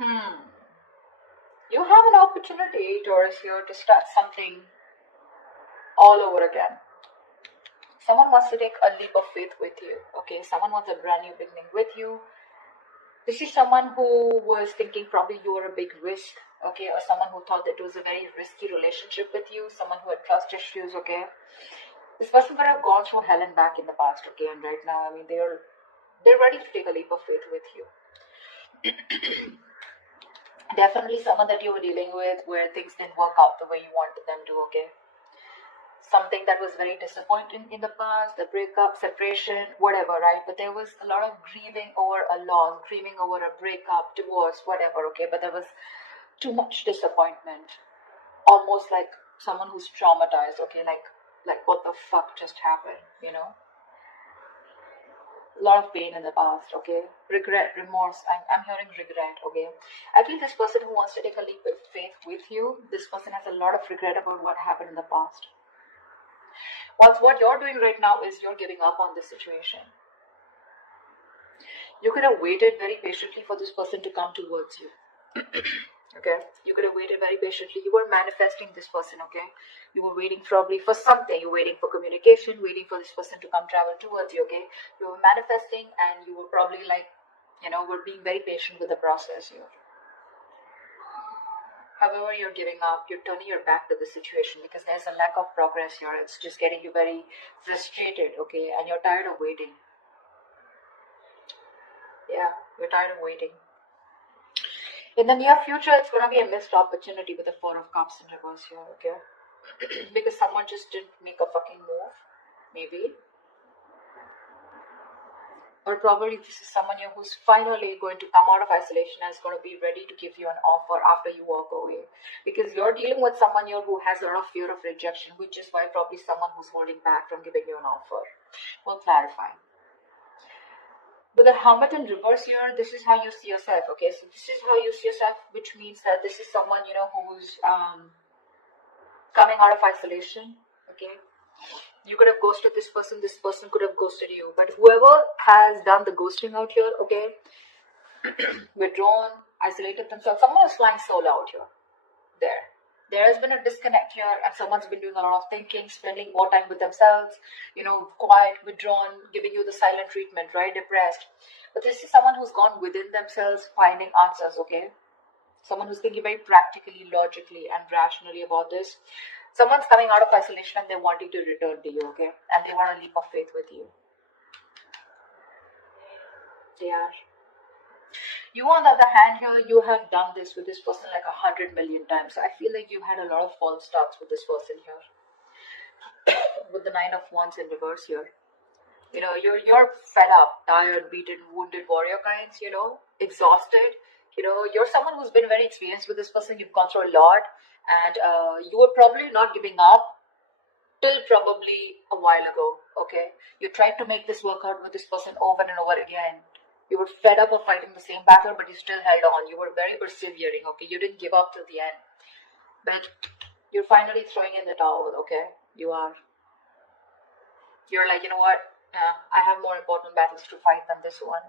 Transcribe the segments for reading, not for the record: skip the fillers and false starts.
Hmm. You have an opportunity, Taurus, here to start something all over again. Someone wants to take a leap of faith with you, okay? Someone wants a brand new beginning with you. This is someone who was thinking probably you were a big risk, okay? Or someone who thought that it was a very risky relationship with you, someone who had trust issues, okay? This person could have gone through hell and back in the past, okay? And right now, I mean, they're ready to take a leap of faith with you. Definitely someone that you were dealing with where things didn't work out the way you wanted them to, okay? Something that was very disappointing in the past, a breakup, separation, whatever, right? But there was a lot of grieving over a loss, grieving over a breakup, divorce, whatever, okay? But there was too much disappointment, almost like someone who's traumatized, okay? Like what the fuck just happened, you know? A lot of pain in the past, okay? Regret, remorse. I'm hearing regret, okay? I feel this person who wants to take a leap of faith with you, this person has a lot of regret about what happened in the past. Whilst what you're doing right now is you're giving up on this situation. You could have waited very patiently for this person to come towards you. Okay, you could have waited very patiently. You were manifesting this person, okay? You were waiting probably for something. You were waiting for communication, waiting for this person to come travel towards you, okay? You were manifesting and you were probably like, were being very patient with the process here. However, you're giving up, you're turning your back to the situation because there's a lack of progress here. It's just getting you very frustrated, okay? And you're tired of waiting. Yeah, you're tired of waiting. In the near future, it's going to be a missed opportunity with the Four of Cups in reverse here, okay? Because someone just didn't make a fucking move, maybe. Or probably this is someone here who's finally going to come out of isolation and is going to be ready to give you an offer after you walk away. Because you're dealing with someone here who has a lot of fear of rejection, which is why probably someone who's holding back from giving you an offer. We'll clarify. With the Hermit in reverse here, this is how you see yourself, okay? So this is how you see yourself, which means that this is someone, who's coming out of isolation, okay? You could have ghosted this person could have ghosted you. But whoever has done the ghosting out here, okay, withdrawn, isolated themselves, someone is flying solo out here. There has been a disconnect here and someone's been doing a lot of thinking, spending more time with themselves, quiet, withdrawn, giving you the silent treatment, right? Depressed. But this is someone who's gone within themselves, finding answers, okay? Someone who's thinking very practically, logically, and rationally about this. Someone's coming out of isolation and they're wanting to return to you, okay? And they want a leap of faith with you. They are. You, on the other hand, here, you have done this with this person like 100 million times. So I feel like you've had a lot of false starts with this person here. With the Nine of Wands in reverse here. You're fed up, tired, beaten, wounded warrior kinds, exhausted. You're someone who's been very experienced with this person. You've gone through a lot. And you were probably not giving up till probably a while ago, okay? You tried to make this work out with this person over and over again. You were fed up of fighting the same battle, but you still held on. You were very persevering, okay? You didn't give up till the end. But you're finally throwing in the towel, okay? You are. You're like, you know what? I have more important battles to fight than this one.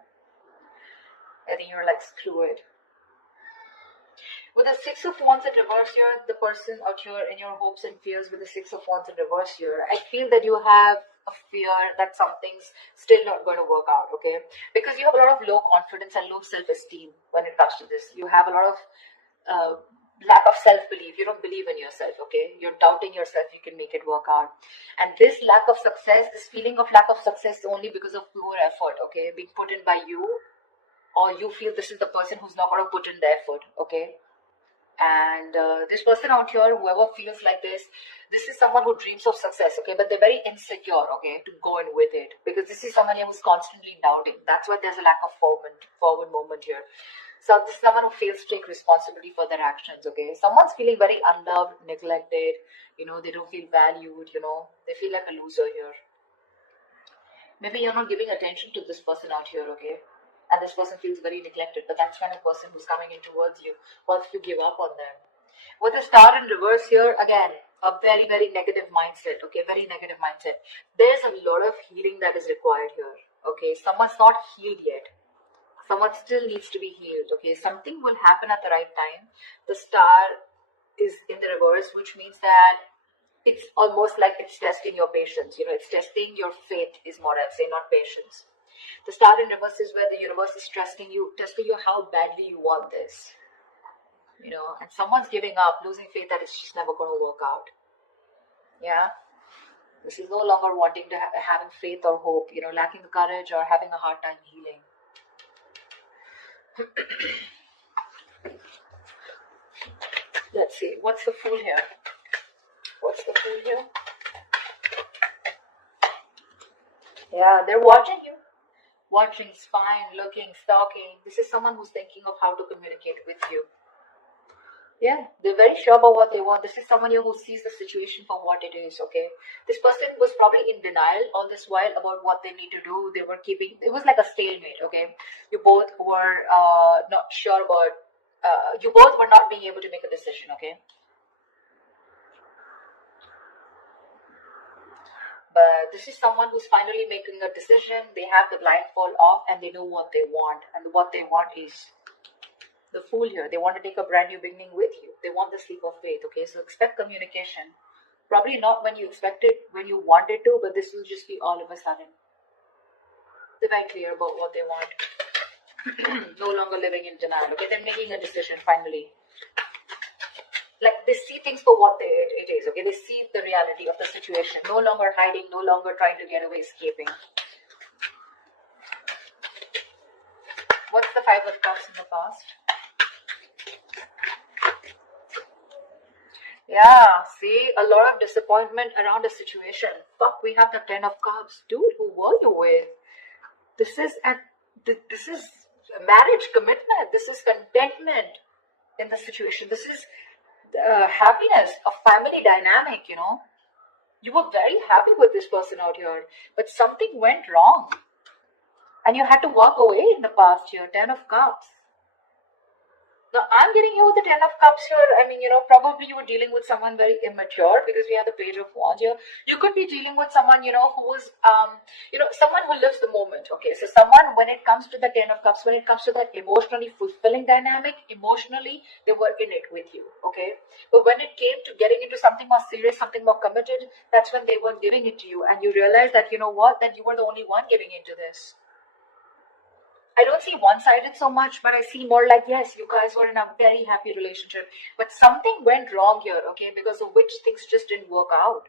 I think you're like, screw it. With the Six of Wands in reverse here, the person out here in your hopes and fears with the Six of Wands in reverse here, I feel that you have a fear that something's still not going to work out, okay? Because you have a lot of low confidence and low self-esteem when it comes to this. You have a lot of lack of self-belief. You don't believe in yourself, okay? You're doubting yourself you can make it work out. And this lack of success, this feeling of lack of success is only because of poor effort, okay? Being put in by you, or you feel this is the person who's not going to put in the effort, okay? And this person out here, whoever feels like this is someone who dreams of success, okay? But they're very insecure, okay, to go in with it. Because this is someone who's constantly doubting. That's why there's a lack of forward movement here. So this is someone who fails to take responsibility for their actions, okay? Someone's feeling very unloved, neglected, they don't feel valued, they feel like a loser here. Maybe you're not giving attention to this person out here, okay? And this person feels very neglected, but that's kind of person who's coming in towards you once you give up on them. With the Star in reverse here, again, a very, very negative mindset, okay, very negative mindset. There's a lot of healing that is required here, okay? Someone's not healed yet. Someone still needs to be healed, okay? Something will happen at the right time. The star is in the reverse, which means that it's almost like it's testing your patience. It's testing your faith, is more I'll say, not patience. The star in reverse is where the universe is testing you how badly you want this. And someone's giving up, losing faith that it's just never going to work out. Yeah. This is no longer wanting to having faith or hope, lacking the courage or having a hard time healing. Let's see, what's the Fool here? What's the Fool here? Yeah, they're watching you. Watching, spying, looking, stalking. This is someone who's thinking of how to communicate with you. Yeah, they're very sure about what they want. This is someone who sees the situation for what it is, okay? This person was probably in denial all this while about what they need to do. They were it was like a stalemate, okay? You both were not sure about, you both were not being able to make a decision, okay? But this is someone who's finally making a decision. They have the blindfold off and they know what they want. And what they want is the Fool here. They want to take a brand new beginning with you. They want the sleep of faith, okay? So expect communication. Probably not when you expect it, when you want it to, but this will just be all of a sudden. They're very clear about what they want. No longer living in denial, okay? They're making a decision finally. Like they see things for what it is, okay? They see the reality of the situation. No longer hiding, no longer trying to get away, escaping. What's the Five of Cups in the past? Yeah, see, a lot of disappointment around a situation. Fuck, we have the Ten of Cups. Dude, who were you with? This is marriage, commitment. This is contentment in the situation. This is happiness, a family dynamic, You were very happy with this person out here, but something went wrong. And you had to walk away in the past year. Ten of Cups. Now, I'm getting you with the Ten of Cups here. I mean, probably you were dealing with someone very immature because we have the Page of Wands here. You could be dealing with someone, who was, someone who lives the moment. Okay, so someone, when it comes to the Ten of Cups, when it comes to that emotionally fulfilling dynamic, emotionally, they were in it with you. Okay, but when it came to getting into something more serious, something more committed, that's when they were giving it to you. And you realize that, that you were the only one giving into this. I don't see one-sided so much, but I see more like, yes, you guys were in a very happy relationship, but something went wrong here, okay, because of which things just didn't work out,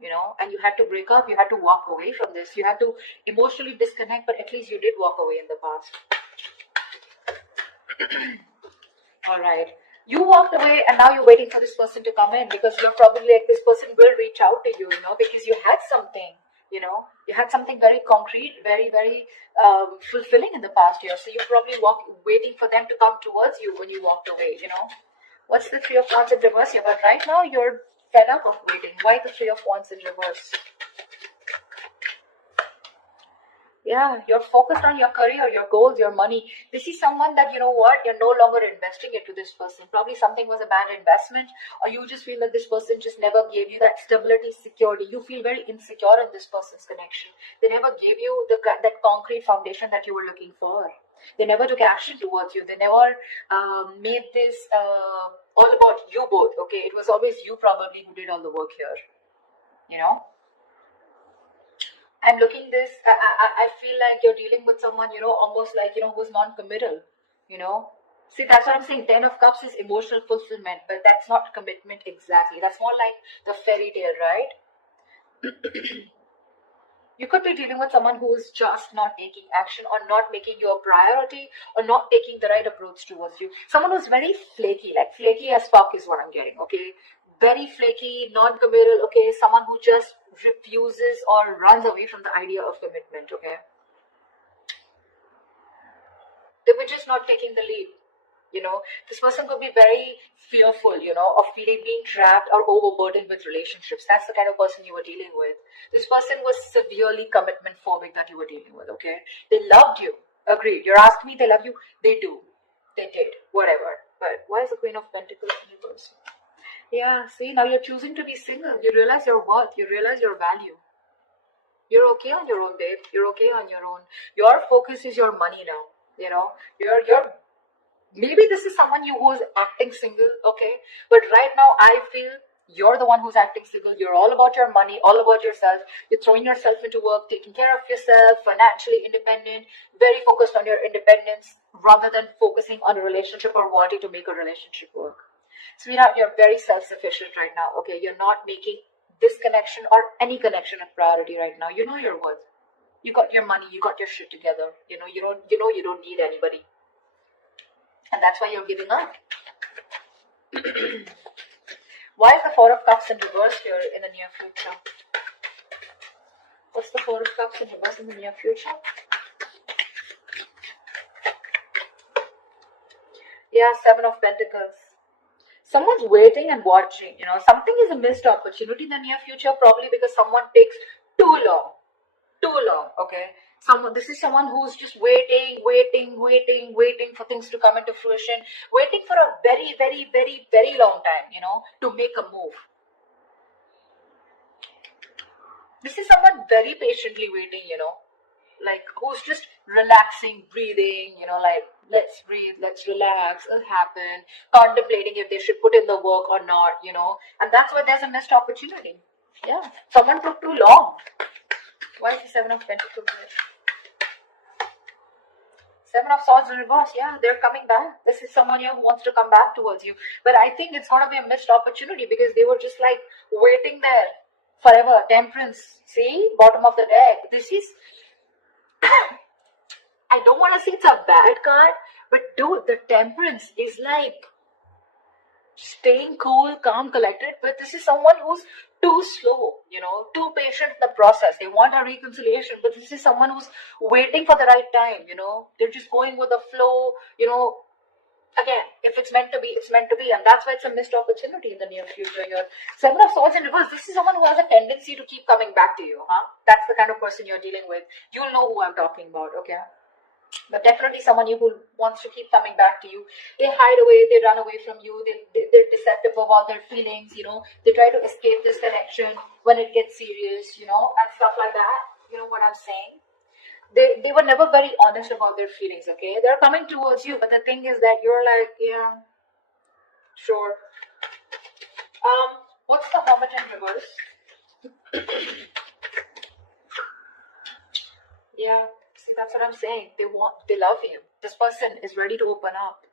and you had to break up, you had to walk away from this, you had to emotionally disconnect, but at least you did walk away in the past. All right. You walked away and now you're waiting for this person to come in because you're probably like, this person will reach out to you, because you had something. You had something very concrete, very, very fulfilling in the past year. So you're probably waiting for them to come towards you when you walked away, What's the Three of Wands in reverse here? But right now you're fed up of waiting. Why the Three of Wands in reverse? Yeah, you're focused on your career, your goals, your money. This is someone that, you're no longer investing it to this person. Probably something was a bad investment, or you just feel that this person just never gave you that stability, security. You feel very insecure in this person's connection. They never gave you that concrete foundation that you were looking for. They never took action towards you. They never made this all about you both, okay? It was always you probably who did all the work here, I'm looking this, I feel like you're dealing with someone, almost like, who's non-committal, See, that's what I'm saying. Ten of Cups is emotional fulfillment, but that's not commitment exactly. That's more like the fairy tale, right? You could be dealing with someone who is just not taking action or not making you a priority or not taking the right approach towards you. Someone who's very flaky, like flaky as fuck is what I'm getting, okay? Very flaky, non-committal, okay? Someone who just refuses or runs away from the idea of commitment, okay? They were just not taking the lead. This person could be very fearful, of being trapped or overburdened with relationships. That's the kind of person you were dealing with. This person was severely commitment phobic that you were dealing with, okay? They loved you. Agreed. You're asking me, they love you? They do. They did. Whatever. But why is the Queen of Pentacles in reverse? Yeah, see, now you're choosing to be single. You realize your worth. You realize your value. You're okay on your own, babe. You're okay on your own. Your focus is your money now. You know, you're maybe this is someone who is acting single, okay? But right now, I feel you're the one who's acting single. You're all about your money, all about yourself. You're throwing yourself into work, taking care of yourself, financially independent, very focused on your independence rather than focusing on a relationship or wanting to make a relationship work. Sweetheart, you're very self-sufficient right now, okay? You're not making this connection or any connection a priority right now. You know your worth. You got your money, you got your shit together. You don't need anybody. And that's why you're giving up. Why is the Four of Cups in reverse here in the near future? What's the Four of Cups in reverse in the near future? Yeah, Seven of Pentacles. Someone's waiting and watching. Something is a missed opportunity in the near future, probably because someone takes too long. Okay? This is someone who's just waiting for things to come into fruition, waiting for a very, very, very, very long time, to make a move. This is someone very patiently waiting, like who's just relaxing, breathing, like let's breathe, let's relax, it'll happen, contemplating if they should put in the work or not, and that's why there's a missed opportunity. Yeah, someone took too long. Why is the Seven of Pentacles? Seven of Swords in reverse. Yeah, they're coming back. This is someone here who wants to come back towards you. But I think it's going to be a missed opportunity because they were just like waiting there forever. Temperance. See? Bottom of the deck. This is... I don't want to say it's a bad card, but dude, the Temperance is like staying cool, calm, collected. But this is someone who's too slow, too patient in the process. They want a reconciliation, but this is someone who's waiting for the right time, They're just going with the flow, Again, if it's meant to be, it's meant to be. And that's why it's a missed opportunity in the near future here. Seven of Swords in reverse. This is someone who has a tendency to keep coming back to you, huh? That's the kind of person you're dealing with. You'll know who I'm talking about, okay? But definitely someone who wants to keep coming back to you. They hide away, they run away from you, they're deceptive about their feelings, They try to escape this connection when it gets serious, and stuff like that. You know what I'm saying? They were never very honest about their feelings, okay? They're coming towards you, but the thing is that you're like, yeah, sure. What's the Hermit in reverse? Yeah. See, that's what I'm saying. They love you. This person is ready to open up.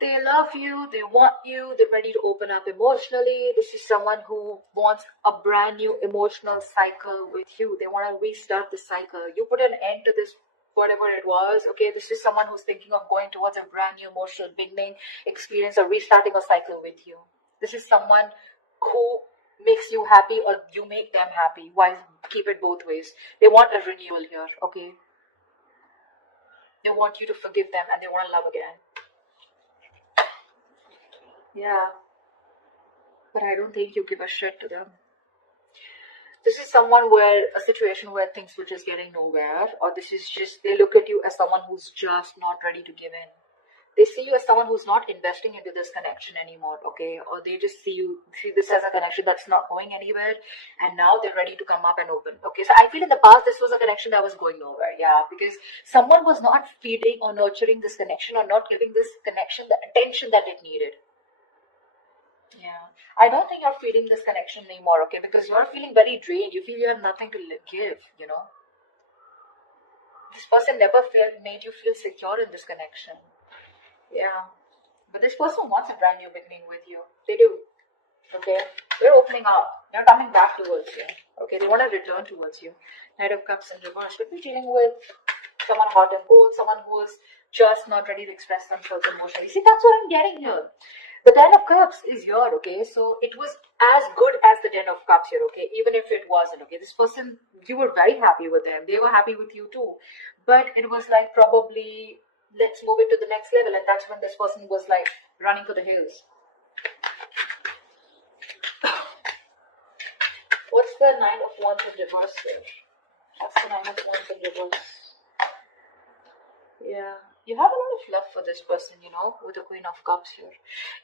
They love you, they want you, they're ready to open up emotionally. This is someone who wants a brand new emotional cycle with you. They want to restart the cycle. You put an end to this, whatever it was, okay? This is someone who's thinking of going towards a brand new emotional beginning, experience, or restarting a cycle with you. This is someone who makes you happy or you make them happy. Why keep it both ways? They want a renewal here, okay? They want you to forgive them and they want to love again. Yeah, but I don't think you give a shit to them. This is someone a situation where things were just getting nowhere, or this is just, they look at you as someone who's just not ready to give in. They see you as someone who's not investing into this connection anymore, okay? Or they just see this as a connection that's not going anywhere, and now they're ready to come up and open, okay? So I feel in the past, this was a connection that was going nowhere, yeah, because someone was not feeding or nurturing this connection or not giving this connection the attention that it needed. Yeah, I don't think you're feeling this connection anymore, okay? Because you're feeling very drained. You feel you have nothing to give, This person never made you feel secure in this connection. Yeah, but this person wants a brand new beginning with you. They do, okay? They're opening up. They're coming back towards you, okay? They want to return towards you. Knight of Cups in reverse. Could be dealing with someone hot and cold, someone who is just not ready to express themselves emotionally. See, that's what I'm getting here. The Ten of Cups is here, okay? So it was as good as the Ten of Cups here, okay? Even if it wasn't, okay? This person, you were very happy with them. They were happy with you too. But it was like probably, let's move it to the next level. And that's when this person was like running for the hills. What's the Nine of Wands in reverse here? What's the Nine of Wands in reverse? Yeah, You have a lot of love for this person, with the Queen of Cups here.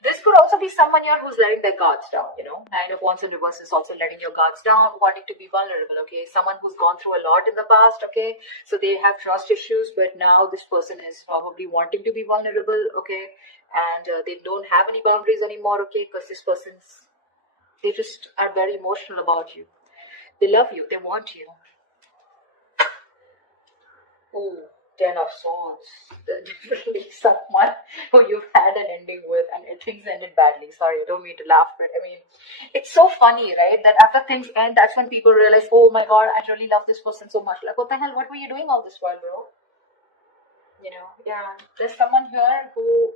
This could also be someone here who's letting their guards down, Nine of Wands in reverse is also letting your guards down, wanting to be vulnerable, okay? Someone who's gone through a lot in the past, okay? So they have trust issues, but now this person is probably wanting to be vulnerable, okay? And they don't have any boundaries anymore, okay? Because this person's, they just are very emotional about you. They love you, they want you. Ooh. 10 of Swords. Definitely someone who you've had an ending with and things ended badly. Sorry, I don't mean to laugh, but I mean, it's so funny, right? That after things end, that's when people realize, oh my god, I really love this person so much. Like, what the hell? What were you doing all this while, bro? Yeah. There's someone here who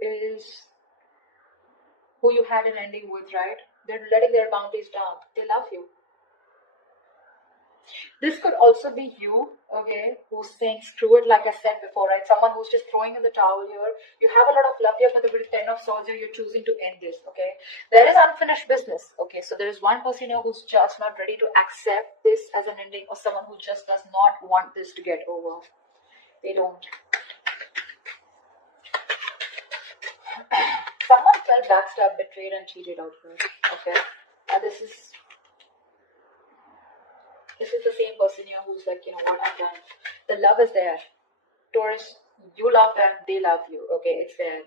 you had an ending with, right? They're letting their boundaries down. They love you. This could also be you, okay, who's saying screw it, like I said before, right? Someone who's just throwing in the towel here. You have a lot of love here, but with the 10 of Swords here, you're choosing to end this, okay? There is unfinished business, okay? So there is one person here who's just not ready to accept this as an ending, or someone who just does not want this to get over. They don't. Someone felt backstabbed, betrayed, and cheated out here, okay? And this is the same person here who's like, what I've done. The love is there. Taurus, you love them, they love you, okay? It's there.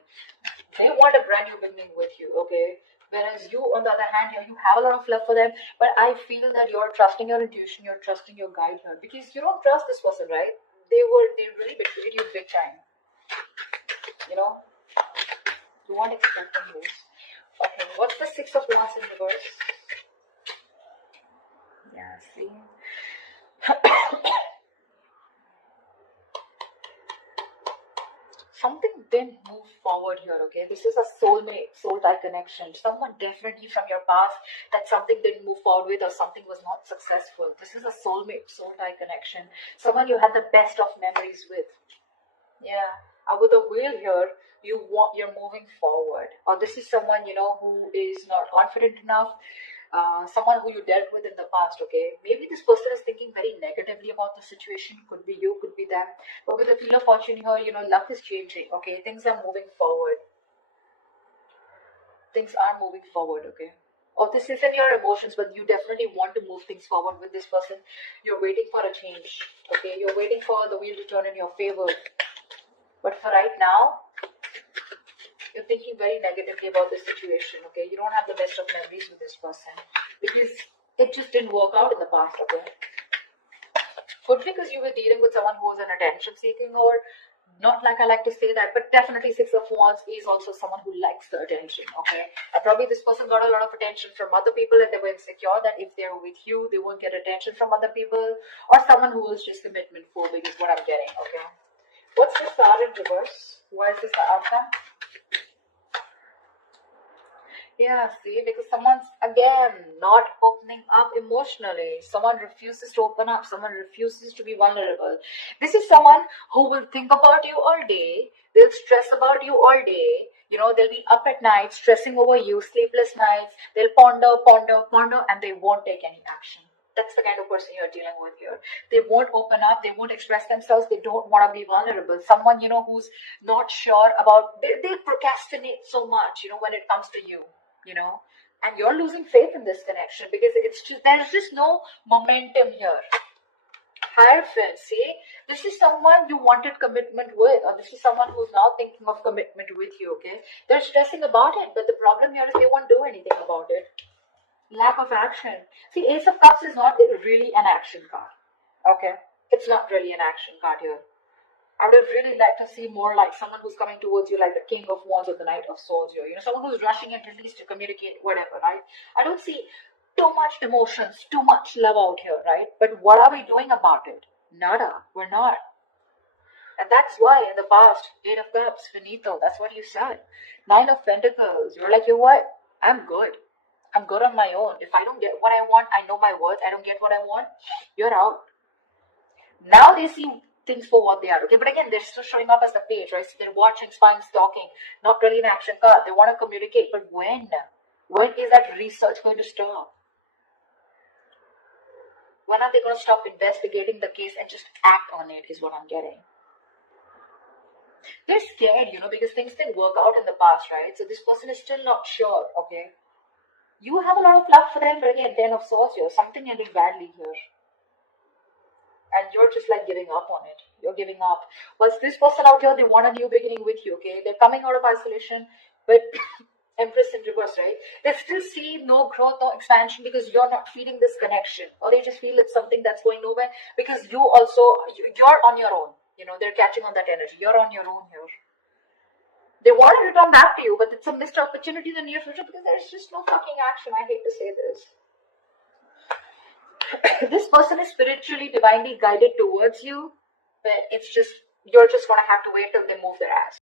They want a brand new beginning with you, okay? Whereas you, on the other hand, here, you have a lot of love for them, but I feel that you're trusting your intuition, you're trusting your guide here, because you don't trust this person, right? They really betrayed you big time. You weren't expecting this. Okay, what's the 6 of Wands in reverse? Yeah, see? Something didn't move forward here, okay? This is a soulmate, soul-tie connection. Someone definitely from your past that something didn't move forward with, or something was not successful. This is a soulmate, soul-tie connection. Someone you had the best of memories with. Yeah. With the wheel here, you're moving forward. Or this is someone, who is not confident enough. Someone who you dealt with in the past, okay? Maybe this person is thinking very negatively about the situation. Could be you, could be them. But with the Wheel of Fortune here, luck is changing, okay? Things are moving forward. Things are moving forward, okay? Or this isn't your emotions, but you definitely want to move things forward with this person. You're waiting for a change, okay? You're waiting for the wheel to turn in your favor. But for right now, you're thinking very negatively about this situation, okay? You don't have the best of memories with this person because it just didn't work out in the past, okay? Could be because you were dealing with someone who was an attention seeking, or not like I like to say that, but definitely 6 of Wands is also someone who likes the attention, okay? And probably this person got a lot of attention from other people and they were insecure that if they're with you, they won't get attention from other people, or someone who was just commitment phobic is what I'm getting, okay? What's the star in reverse? Why is this the outcome? Yeah, see, because someone's, again, not opening up emotionally. Someone refuses to open up. Someone refuses to be vulnerable. This is someone who will think about you all day. They'll stress about you all day. They'll be up at night, stressing over you, sleepless nights. They'll ponder, and they won't take any action. That's the kind of person you're dealing with here. They won't open up. They won't express themselves. They don't want to be vulnerable. Someone, who's not sure about, they procrastinate so much, when it comes to you. And you're losing faith in this connection because there's just no momentum here. Hierophant, see, this is someone you wanted commitment with, or this is someone who's now thinking of commitment with you, okay? They're stressing about it, but the problem here is they won't do anything about it. Lack of action. See, Ace of Cups is not really an action card, okay? It's not really an action card here. I would have really liked to see more like someone who's coming towards you like the King of Wands or the Knight of Swords here. Someone who's rushing at least to communicate, whatever, right? I don't see too much emotions, too much love out here, right? But what are we doing about it? Nada. We're not. And that's why in the past, 8 of Cups, finito, that's what you said. 9 of Pentacles, you're like, you know what? I'm good. I'm good on my own. If I don't get what I want, I know my worth. I don't get what I want, you're out. Now they see things for what they are, okay? But again, they're still showing up as the page, right? So they're watching, spying, stalking, not really an action card. They want to communicate, but when? When is that research going to stop? When are they going to stop investigating the case and just act on it is what I'm getting. They're scared, because things didn't work out in the past, right? So this person is still not sure, okay? You have a lot of love for them, but again, 10 of Swords here. Something ended badly here. And you're just like giving up on it. You're giving up. Whilst this person out here, they want a new beginning with you, okay? They're coming out of isolation, but Empress in reverse, right? They still see no growth or expansion because you're not feeling this connection. Or they just feel it's something that's going nowhere because you're on your own. They're catching on that energy. You're on your own here. They want to return back to you, but it's a missed opportunity in the near future because there's just no fucking action. I hate to say this. This person is spiritually, divinely guided towards you, but you're just gonna have to wait till they move their ass.